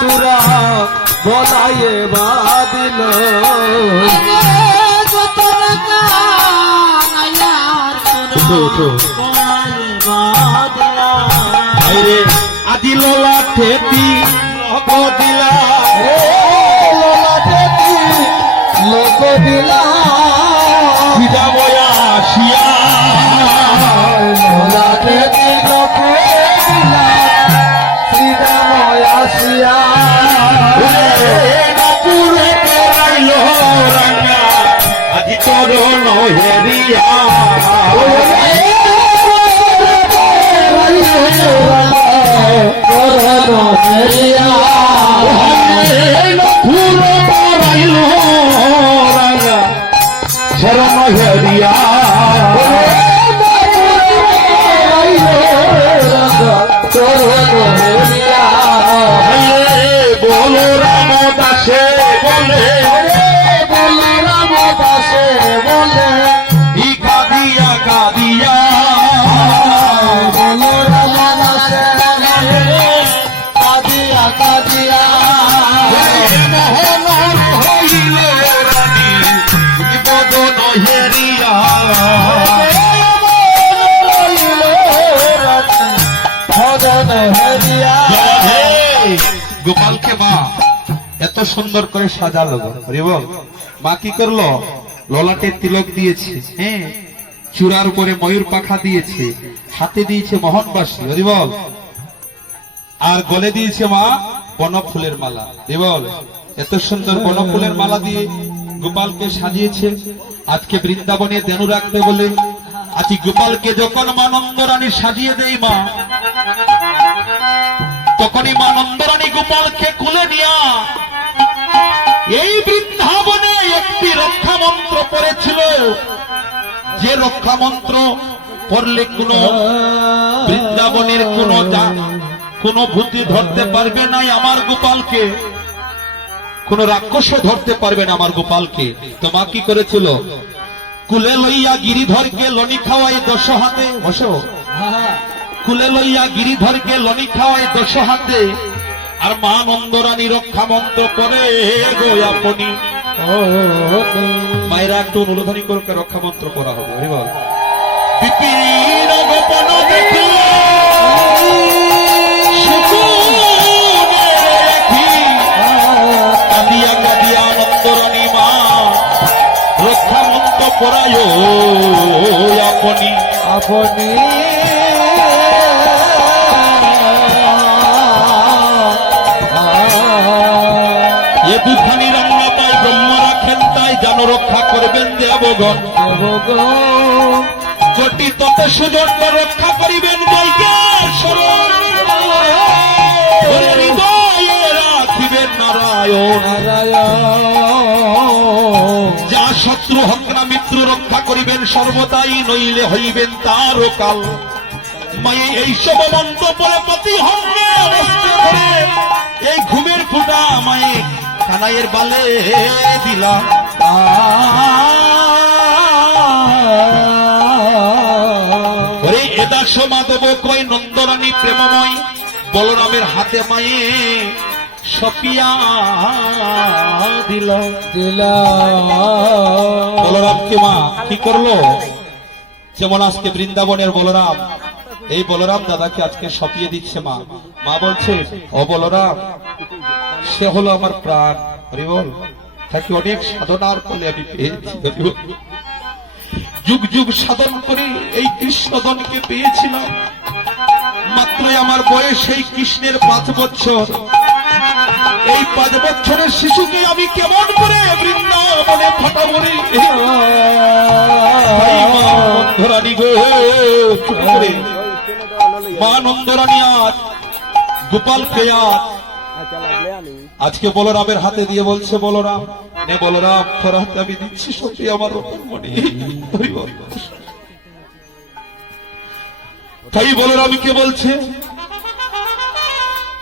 তুরা বলায়ে বাদিল রায়ে বাদিলা আইরে আদি লোলা ঠেপি লোক দিলা রে লোলা ঠেপি লোক দিলা সিধা বয়া শিয়া চরণ হেরিয়া গোপালকে মা এত সুন্দর করে সাজালো বল মা কি করল? ললাটে তিলক দিয়েছে হ্যাঁ? চূড়ার উপরে ময়ূর পাখা দিয়েছে, হাতে দিয়েছে মোহনবাসী হরি বল আর গলে দিয়েছে মা বনফুলের মালা। হরি বল এত সুন্দর বনফুলের মালা দিয়ে গোপালকে সাজিয়েছে। আজকে বৃন্দাবনে দেনু রাখবে বলে আজ গোপালকে যখন মা নন্দরানী সাজিয়ে দেয় মা, তখনই মা নন্দরানী গোপালকে খুলে নিয়া এই বৃন্দাবনে একটি রক্ষা মন্ত্র পড়েছিল। যে রক্ষা মন্ত্র পড়লে কোন বৃন্দাবনের কোন কোন ভূতি ধরতে পারবে নাই আমার গোপালকে। কোন রাক্ষস ধরতে পারবে না আমার গোপালকে। তো মা কি করেছিল? কুলে লইয়া গিরিধরকে লনি খাওয়াই দশ হাতে। বস। কুলে লইয়া গিরিধরকে লনি খাওয়াই দশ হাতে। আর মা নন্দরানী রক্ষা মন্ত্র করে গো আপনি। মায়েরা একটু অনুরোধনী করে রক্ষা মন্ত্র করা হবে। বিপিন গোপন দেখিলে পড়ায় আপনি। আপনি এ দুখানি রান্না পাই ব্রহ্ম রাখেন তাই যেন রক্ষা করবেন দেবগণ। কোটি তত সুদণ্ড রক্ষা করিবেন ওরে হৃদয়ে রাখিবেন নারায়ণ। যা শত্রু হত্যা মিত্র রক্ষা করিবেন সর্বদাই, নইলে হইবেন তার কাল। মায়ে, এই সব মন্ত্র পরে প্রতি এই ঘুমের ফুটা মায়ে কানাইয়ের বালে দিলাম এদাস মাধব কই নন্দরানী প্রেমময়, বলরামের হাতে মায়ে সপিয়া দিল। বলরামকে মা? কি করল? যেমন আজকে বৃন্দাবনের বলরাম। এই বলরাম দাদাকে আজকে সপিয়ে দিচ্ছে মা। মা বলছে ও বলরাম সে হলো আমার প্রাণ। হরি বল তাকে অনেক সাধনার ফলে আমি পেয়েছি যুগ যুগ সাধন করে এই কৃষ্ণদনকে পেয়েছিলাম। মাত্রই আমার বয়স এই কৃষ্ণের পাঁচ বছর। এই পাঁচ বছরের শিশুকে আমি কেমন করে বৃন্দাবনে ফাটাবরে ভাই মা নন্দরানী গো মা নন্দরানী আজ গোপালকে আজ আজকে বলরামের হাতে দিয়ে বলছে, বলরাম, নে বলরাম, তোর হাতে আমি দিচ্ছি সত্যি আমার হরি তাই বলরামকে বলছে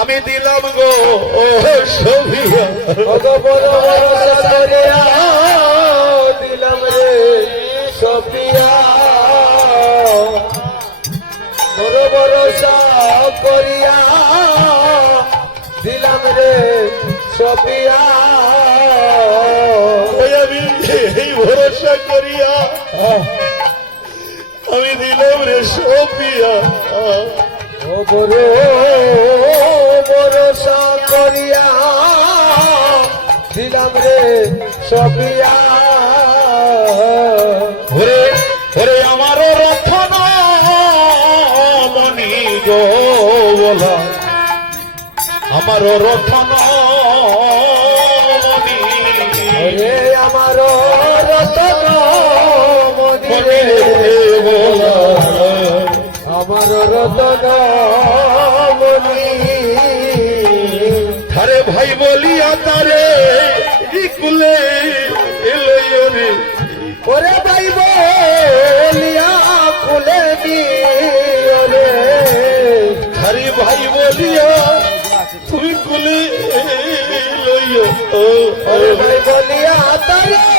আমি দিলাম গো ও সভিয়া বড় দিলাম রে সপিয়া বড় ভরসা করিয়া দিলাম রে সপিয়া আমি এই ভরসা করিয়া আমি দিলাম রে সভিয়া ও বড় করিয়া দিলাম রে সপিয়া ওরে ওরে আমার রথন মনি গো বলা। আমার রথন মনি ওরে আমার রতন মনি বলা। আমার রতন মনি ভাই বলিয়া তারে ইকুলে এলো ওরে ভাই বলিয়া খুলে দিও হরি ভাই বলিয়া তুই কুলে লইও ও ওরে ভাই বলিয়া তারে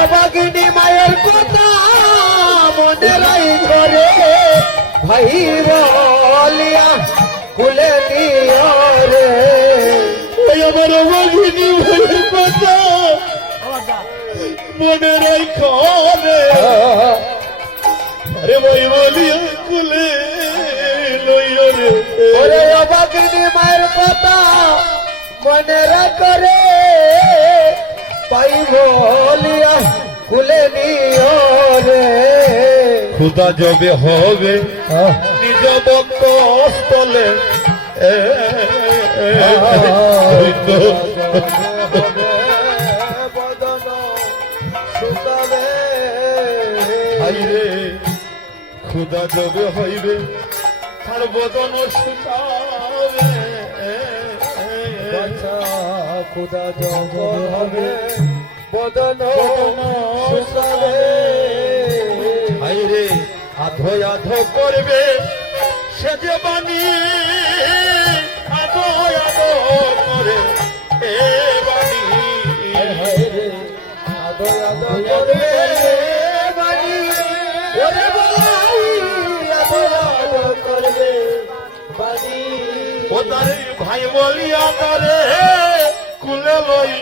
অবাগিনী মায়ের কথা মনে রাই করে ভাই বলিয়া রে। ওই আমার অভাগিনী মায়ের কথা মনে রাখো রে আরে ভাই বলিয়া কুলে লইও রে। মায়ের কথা মনে করে পাই বলিয়া খুলে দিও রে। খুদা যবে হবে নিজ বক্ষস্থলে এ, এ, এ, ওই তো বদন খুদা যবে হইবে তার বদন শুকাবে। খুদা জব হবে। বদন হাইরে আধো আধো করবে সে যে বাণী। আধো আধো করে এ বাণী। আদো আদো করবে বাণী। আদো আদো করবে বাণী। ও তারে ভাই বলিয়া তারে কুলে লই।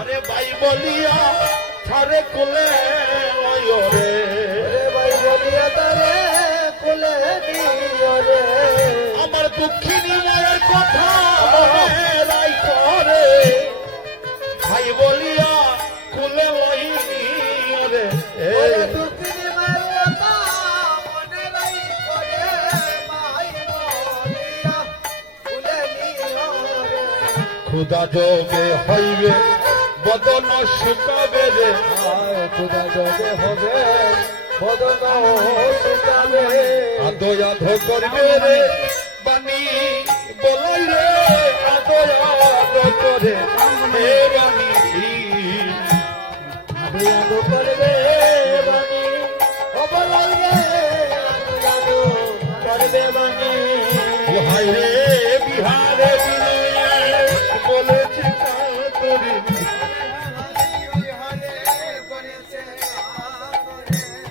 আরে ভাই বলিয়া তারে কুলে ওরে ভাই বলিয়া তারে কোলে রে। আমার দুঃখিনী মায়ের কথা মনে রাইখো রে। খুদা যোগে হইবে বদন শুকাবে রে। খুদা জগে হবে, বদন শুকাবে। আদো আধো করবে রে, বাণী বলাই রে। আদো আধো করে হে বাণী।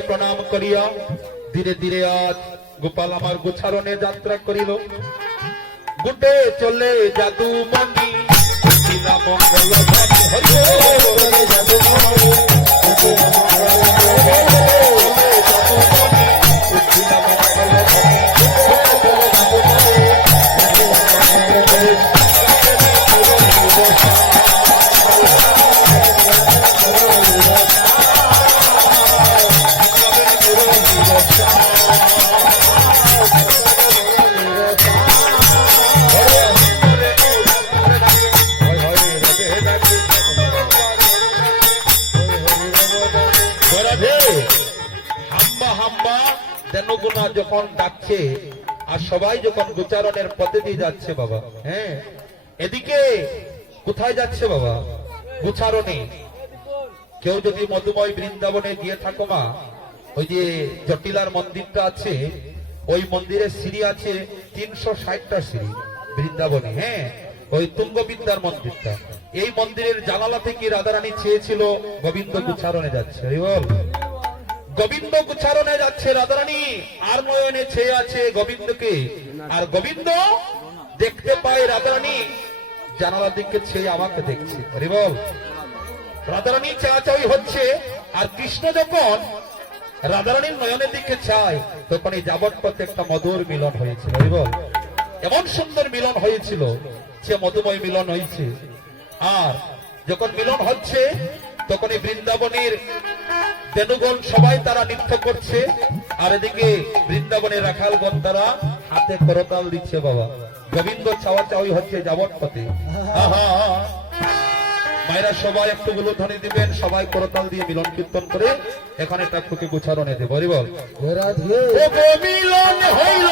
বলিয়া ধীরে ধীরে আজ গোপাল আমার গোছারণে যাত্রা করিল গুটে চলে জাদু মন্দি মঙ্গল হরি বল। বরাধে সবাই যখন গোচারণের পথে দিয়ে যাচ্ছে বাবা হ্যাঁ? এদিকে কোথায় যাচ্ছে বাবা? গোচারণে কেউ যদি মধুময় বৃন্দাবনে গিয়ে থাকো মা, ওই যে জটিলার মন্দিরটা আছে, ওই মন্দিরের সিঁড়ি আছে তিনশো ষাটটা সিঁড়ি বৃন্দাবনে হ্যাঁ? ওই তুঙ্গবিদ্যার মন্দিরটা। এই মন্দিরের জানালা থেকে রাধারানী চেয়েছিল, গোবিন্দ গুচ্ছারণে যাচ্ছে। বল। গোবিন্দ গুচ্ছারণে যাচ্ছে রাধারানী, আর নয়নে ছেয়ে আছে গোবিন্দকে। আর গোবিন্দ দেখতে পায় রাধারানী, জানালার দিকে ছেয়ে আমাকে দেখছে। হরি বল। রাধারানী চাচাই হচ্ছে, আর কৃষ্ণ যখন রাধারানীর নয়নের দিকে চায়, তখন এই যাবত পথে একটা মধুর মিলন হয়েছিল। এই বল। এমন সুন্দর মিলন হয়েছিল সে মধুময় মিলন হয়েছে। আর যখন মিলন হচ্ছে, তখন এই বৃন্দাবনের তেনুগণ সবাই তারা নৃত্য করছে। আর এদিকে বৃন্দাবনের রাখালগণ তারা হাতে করতাল দিচ্ছে বাবা। গোবিন্দ চাওয়া চাওয়াই হচ্ছে যাবত পথে মায়েরা সবাই একটু গুলো ধ্বনি দিবেন সবাই করতাল দিয়ে মিলন কীর্তন করে এখানে খুকে গুছারণে দেব হরি বল রাধে। ও গো মিলন হইল।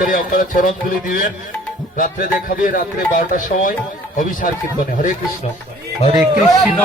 করে আপনারা চরণ তুলে দিবেন। রাত্রে দেখাবে, রাত্রে বারোটার সময়। হবি সার কীর্তনে। হরে কৃষ্ণ। হরে কৃষ্ণ।